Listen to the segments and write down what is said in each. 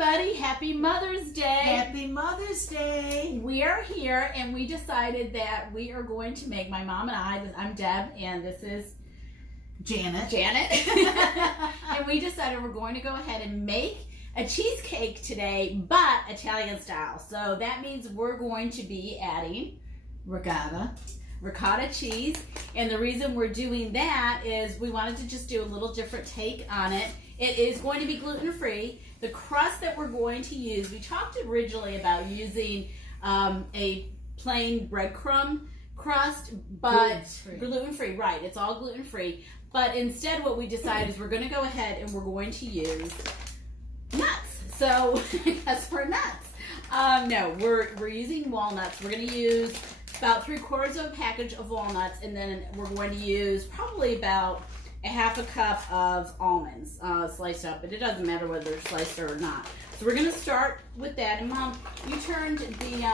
everybody. Happy Mother's Day. Happy Mother's Day. We are here and we decided that we are going to make, my mom and I'm Deb and this is Janet. And we decided we're going to go ahead and make a cheesecake today, but Italian style. So that means we're going to be adding ricotta cheese. And the reason we're doing that is we wanted to just do a little different take on it. It is going to be gluten-free. The crust that we're going to use, we talked originally about using a plain breadcrumb crust, but gluten-free, right, it's all gluten-free. But instead what we decided is we're going to go ahead and we're going to use nuts. So, because we're nuts. No, we're using walnuts. We're going to use about 3/4 of a package of walnuts, and then we're going to use probably about a half a cup of almonds sliced up, but it doesn't matter whether they're sliced or not. So we're going to start with that. And Mom, you turned the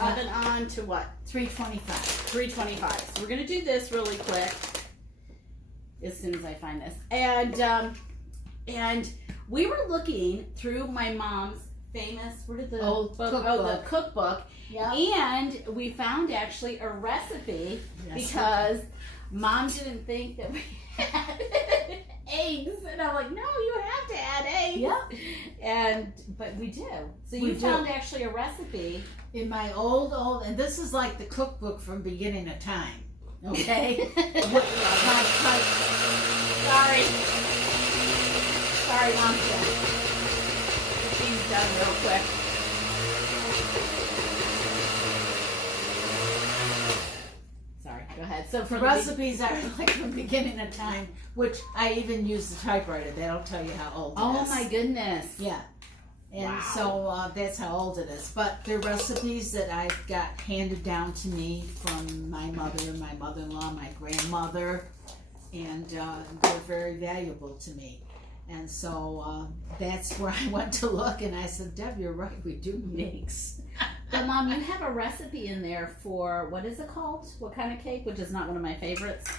oven on to what? 325. 325. So we're going to do this really quick as soon as I find this. And we were looking through my mom's famous, where did the old book? cookbook. Oh, the cookbook. Yep. And we found actually a recipe because Mom didn't think that we had eggs, and I'm like, no, you have to add eggs. Yep. But we do. So you found actually a recipe In my old, and this is like the cookbook from beginning of time. Okay? Sorry, Mom. The cheese done real quick. Sorry, go ahead. So for the recipes are like from beginning of time, which I even use the typewriter. That'll tell you how old it is. Oh my goodness. Yeah. And wow. so that's how old it is. But they're recipes that I got handed down to me from my mother, my mother-in-law, my grandmother, and they're very valuable to me. And so that's where I went to look, and I said, Deb, you're right, we do mix. But Mom, you have a recipe in there for, what is it called? What kind of cake? Which is not one of my favorites.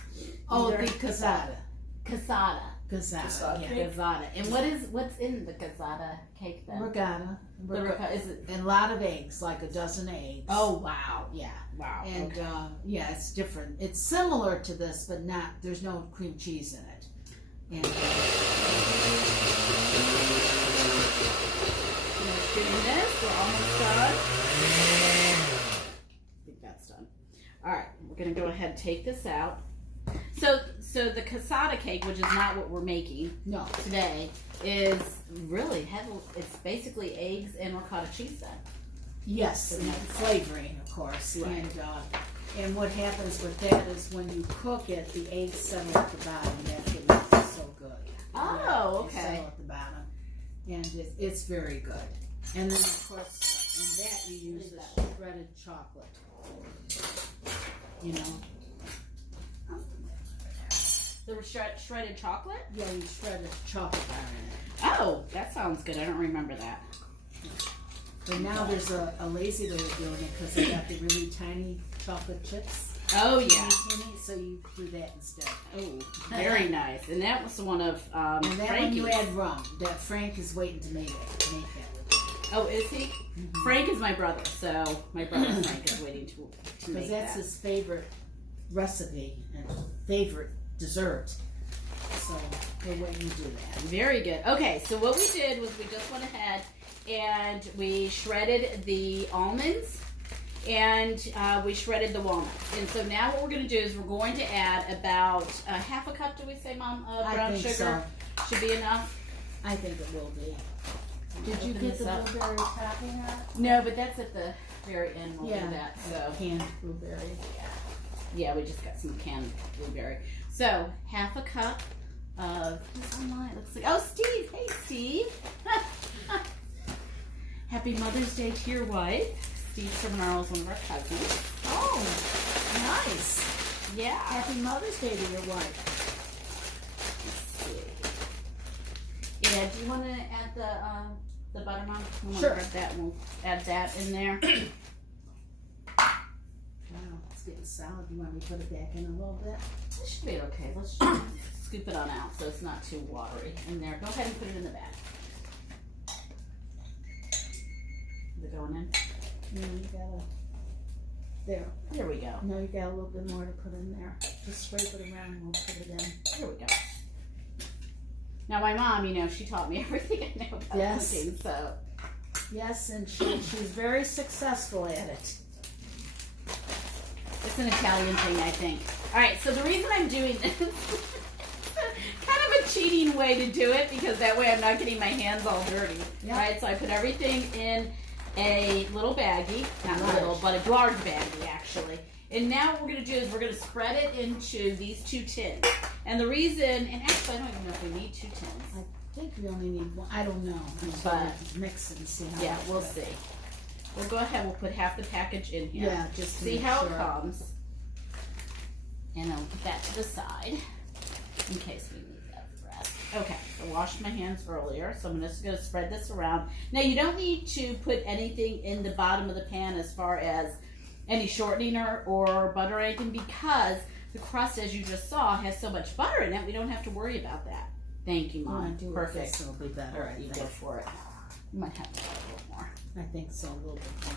Oh, the cassata. Cassata. Cassata, yeah. Cassata. And what's in the cassata cake then? Ricotta. Is it? And a lot of eggs, like a dozen eggs. Oh, wow. Yeah. Wow. And yeah, it's different. It's similar to this, but not, there's no cream cheese in it. And doing this, we're almost done. I think that's done. All right, we're gonna go ahead and take this out. So the cassata cake, which is not what we're making today, is really heavy. It's basically eggs and ricotta cheese then. Yes, and flavoring, of course. Right. And what happens with that is when you cook it, the eggs settle at the bottom. That's what makes it so good. Oh, okay. They settle at the bottom, and it's very good. And then, of course, in that you use the shredded chocolate. You know. The shredded chocolate? Yeah, you shred a chocolate bar in it. Oh, that sounds good. I don't remember that. But now there's a lazy way of doing it because they got the really tiny chocolate chips. Oh, yeah. So you do that instead. Oh, very nice. And that was one of and that Frankie's. one you add rum. That Frank is waiting to make that with you. Oh, is he? Mm-hmm. Frank is my brother, so my brother Frank is waiting to make that. Because that's his favorite recipe and favorite dessert. So we're waiting to do that. Very good. Okay, so what we did was we just went ahead and we shredded the almonds and we shredded the walnuts. And so now what we're going to do is we're going to add about half a cup, do we say, Mom, of brown sugar? So. Should be enough? I think it will be. Did you get the blueberry topping on? No, but that's at the very end. We'll do that. So canned blueberry. Yeah, we just got some canned blueberry. So half a cup of who's online? Looks like Steve. Hey, Steve. Happy Mother's Day to your wife. Steve Seminaro is one of our cousins. Oh, nice. Yeah. Happy Mother's Day to your wife. Let's see. Yeah. Do you want to add the butter, Mom? Sure. Grab that and we'll add that in there. It's getting solid. You want me to put it back in a little bit? This should be okay. Let's just scoop it on out so it's not too watery in there. Go ahead and put it in the bag. No, you gotta. There. There we go. No, you got a little bit more to put in there. Just scrape it around and we'll put it in. There we go. Now my mom, you know, she taught me everything I know about Yes. cooking, so. Yes, and she's very successful at it. It's an Italian thing, I think. All right, so the reason I'm doing this, kind of a cheating way to do it, because that way I'm not getting my hands all dirty. Yep. Right, so I put everything in a little baggie, not Large. little, but a large baggie actually. And now what we're gonna do is we're gonna spread it into these 2 tins. And the reason, and actually I don't even know if we need 2 tins. I think we only need one. I don't know. But mix it and see how. Yeah, it we'll goes. see. We'll go ahead, we'll put half the package in here. Yeah, just to see make how sure. it comes. And I'll put that to the side in case we need that for the rest. Okay, so I washed my hands earlier, so I'm just gonna spread this around. Now you don't need to put anything in the bottom of the pan as far as any shortening or butter or anything, because the crust, as you just saw, has so much butter in it, we don't have to worry about that. Thank you, Mom. Do Perfect. This, it'll be better. All right, you go for it. You might have to add a little more. I think so, a little bit more.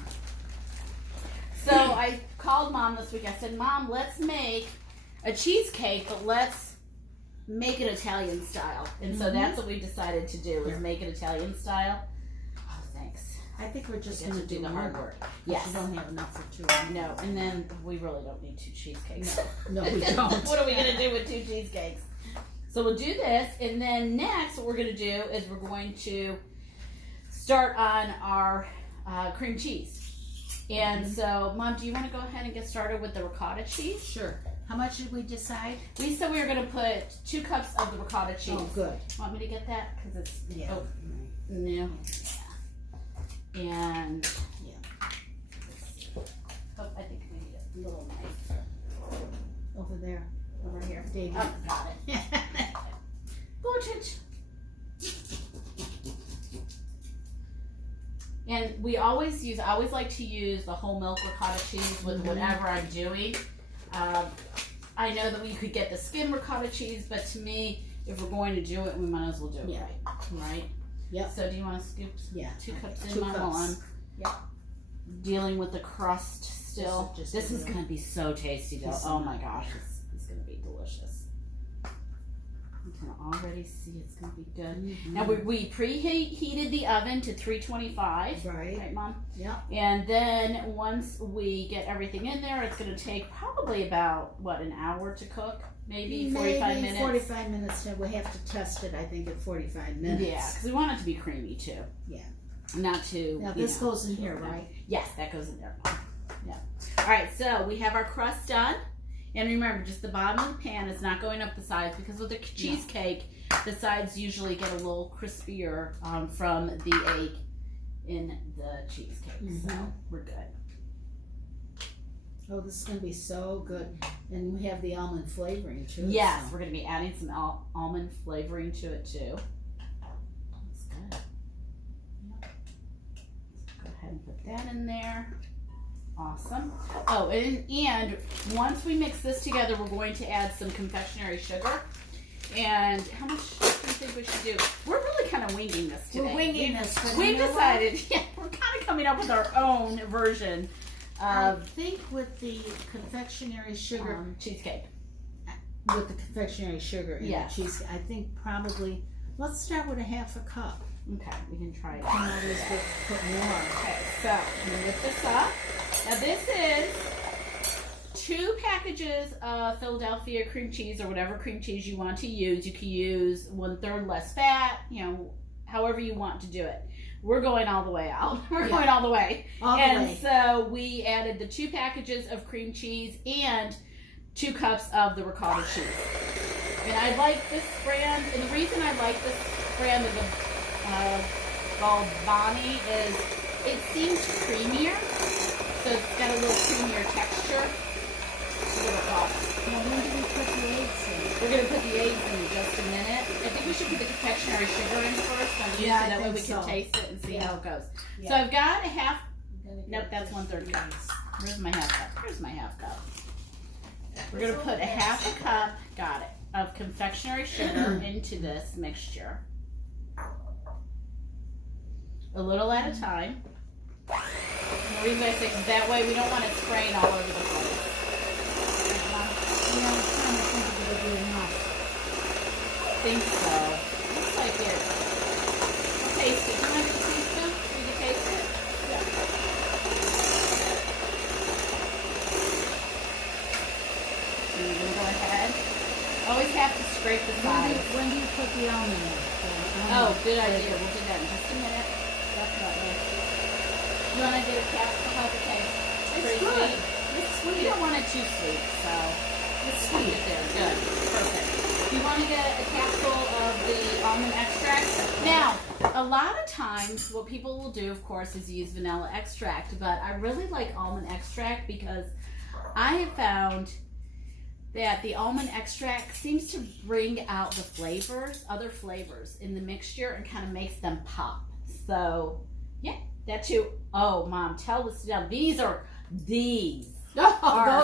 So I called Mom this week. I said, Mom, let's make a cheesecake, but let's make it Italian style. And so that's what we decided to do, is make it Italian style. Oh, thanks. I think we're just I get going to do the hard work. Yes. You don't have enough for 2. No, and then we really don't need 2 cheesecakes. No, we don't. What are we going to do with 2 cheesecakes? So we'll do this, and then next what we're going to do is we're going to start on our cream cheese. And so, Mom, do you want to go ahead and get started with the ricotta cheese? Sure. How much did we decide? We said we were going to put 2 cups of the ricotta cheese. Oh, good. Want me to get that? Because it's, Yeah. oh, no. Yeah. And, Yeah. oh, I think we need a little knife. Over there. Over here. David. Oh, got it. Gluten. And I always like to use the whole milk ricotta cheese with whatever I'm doing. I know that we could get the skim ricotta cheese, but to me, if we're going to do it, we might as well do it right. Right? Yep. So do you want to scoop 2 cups in, 2 Mom, while I'm Yep. dealing with the crust still? Just This a is little going to be so tasty, though. piece Oh of my nut. gosh, it's going to be delicious. You can already see it's going to be good. Now we preheated the oven to 325. Right. Right, Mom? Yep. And then once we get everything in there, it's going to take probably about, an hour to cook? Maybe 45 minutes? 45 minutes. We have to test it, I think, at 45 minutes. Yeah, because we want it to be creamy, too. Yeah. Not too... Now, this goes in here, right? Yes, that goes in there, Mom. Yeah. All right, so we have our crust done. And remember, just the bottom of the pan is not going up the sides, because with the cheesecake, the sides usually get a little crispier from the egg in the cheesecake. So we're good. Oh, this is going to be so good. And we have the almond flavoring, too. Yes, so. we're going to be adding some almond flavoring to it, too. That's good. Yep. Go ahead and put that in there. Awesome. Oh, and once we mix this together, we're going to add some confectionery sugar. And how much do you think we should do? We're really kind of winging this today. We're winging this. But We've you know decided, we're kind of coming up with our own version I of think with the confectionery sugar, cheesecake. with the confectionery sugar in Yes. the cheesecake, I think probably, let's start with a 1/2 cup. Okay, we can try it. You can always put more. Okay, so I'm gonna lift this up. Now this is 2 packages of Philadelphia cream cheese, or whatever cream cheese you want to use. You can use 1/3 less fat, however you want to do it. We're going all the way out. We're going all the way. All the And way. so we added the 2 packages of cream cheese and 2 cups of the ricotta cheese. And I like this brand, and the reason I like this brand of the Galvani is it seems creamier, so it's got a little creamier texture. Now, when do we put the eggs in? We're going to put the eggs in just a minute. I think we should put the confectionery sugar in first, so Yeah, I that way think we can so. taste it and see how it goes. Yeah. So I've got a half, I'm gonna nope, get that's this 1/3 cup. cheese. Where's my half cup? Here's my half cup. We're going to put a 1/2 cup, got it, of confectionery sugar into this mixture. A little at a time. Now, The reason I say, because that way we don't want it spraying all over the place. Yeah, I'm trying to think if it'll be enough. I think so. Looks like it. We'll taste it. Do you want to taste it? Should we taste it? Yeah. So you're going to go ahead. Always have to scrape the sides. When do you put the almond in? Oh, good idea. We'll do that in just a minute. Definitely. You want to do a capsule? How's it taste? It's Pretty good. sweet. It's You sweet. don't want it too sweet, so It's keep sweet. it there. Good. Perfect. You want to get a capsule of the almond extract. Now, a lot of times what people will do, of course, is use vanilla extract, but I really like almond extract because I have found that the almond extract seems to bring out the flavors, other flavors in the mixture and kind of makes them pop. So, yeah, that too. Oh, Mom, tell us now. These are Those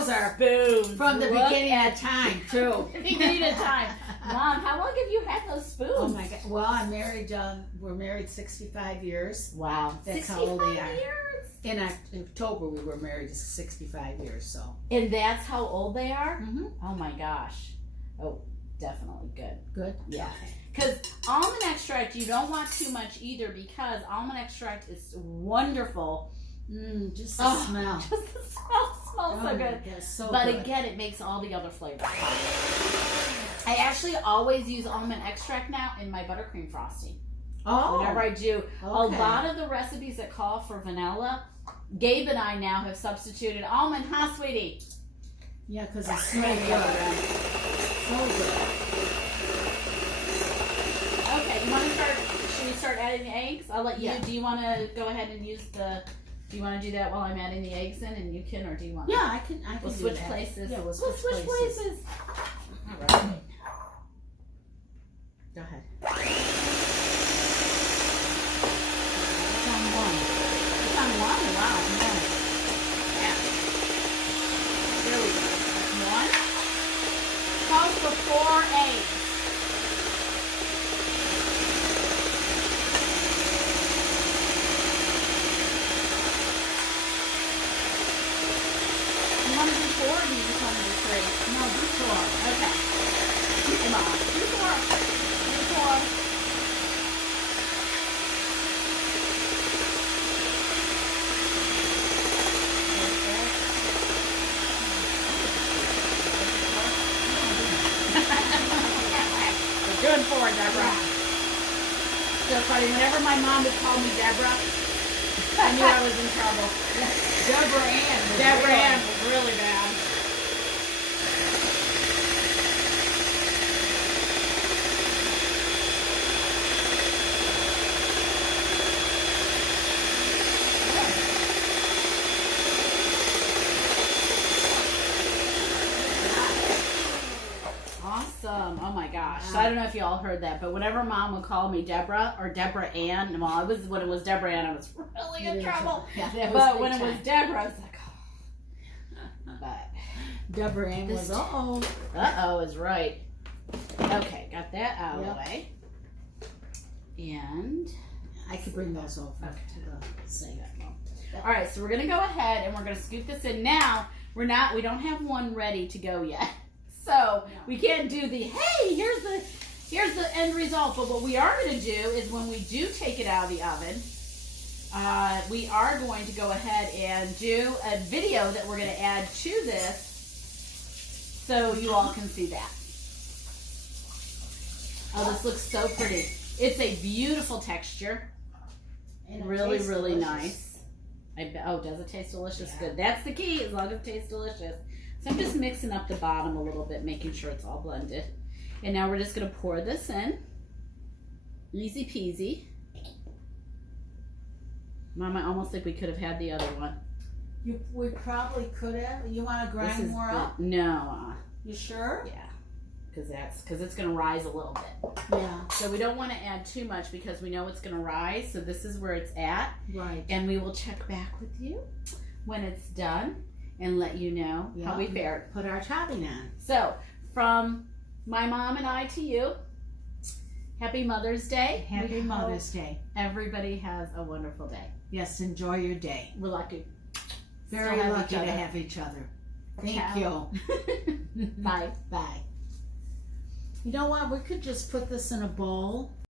are spoons. from the Look beginning at of time, too. beginning of time. Mom, how long have you had those spoons? Oh my God. Well, I'm married, we're married 65 years. Wow. That's 65 how old they are. years? In October, we were married 65 years, so. And that's how old they are? Mm-hmm. Oh my gosh. Oh, definitely good. Good? Yeah. Because almond extract, you don't want too much either because almond extract is wonderful. Just the smell. Just the smell smells so good. God, so But good. again, it makes all the other flavors pop. I actually always use almond extract now in my buttercream frosting. Oh. Whenever I do. A Okay. lot of the recipes that call for vanilla, Gabe and I now have substituted almond, huh, sweetie? Yeah, because it's so Maybe good. other end. So good. Okay, you want to start? Should we start adding the eggs? I'll let you. Yeah. Do you want to go ahead and use the? Do you want to do that while I'm adding the eggs in, and you can, or do you want? Yeah, I can We'll do switch that. places. Yeah, we'll We'll switch switch places. places. All right. Go ahead. It's on one. It's on one. Wow. Nice. Yeah. There we go. That's one. Calls for 4 eggs. You want to do 4 or do you just want to do 3? No, do 4. Okay. Come on. Do 4. Do 4. We're doing 4, Deborah. So funny. Whenever my mom would call me Deborah, I knew I was in trouble. Deborah Ann. Deborah Ann was really bad. Awesome. Oh my gosh. So I don't know if you all heard that, but whenever Mom would call me Deborah or Deborah Ann, well, when it was Deborah Ann, I was really in trouble. Yeah, But when it was Deborah, I was like, oh. But Deborah Ann was, uh-oh is right. Okay, got that out of the way. And I could bring those over to the sink. all right, so we're gonna go ahead and we're gonna scoop this in. Now we don't have one ready to go yet, so we can't do the hey, here's the end result. But what we are gonna do is when we do take it out of the oven, we are going to go ahead and do a video that we're gonna add to this, so you all can see that. Oh, this looks so pretty. It's a beautiful texture. And it Really, tastes really delicious. nice. Oh, does it taste delicious? Good. That's the key, as long as it tastes delicious. So I'm just mixing up the bottom a little bit, making sure it's all blended. And now we're just going to pour this in. Easy peasy. Mom, I almost think we could have had the other one. We probably could have. You want to This grind is more good. up? No. You sure? Yeah. Because it's going to rise a little bit. Yeah. So we don't want to add too much because we know it's going to rise. So this is where it's at. Right. And we will check back with you when it's done and let you know how we fared. Put our topping on. So, from my mom and I to you, happy Mother's Day. Happy We Mother's hope Day. everybody has a wonderful day. Yes, enjoy your day. We're lucky. Very Still have lucky each to other. have each other. Thank Ciao. you. Bye. Bye. You know what? We could just put this in a bowl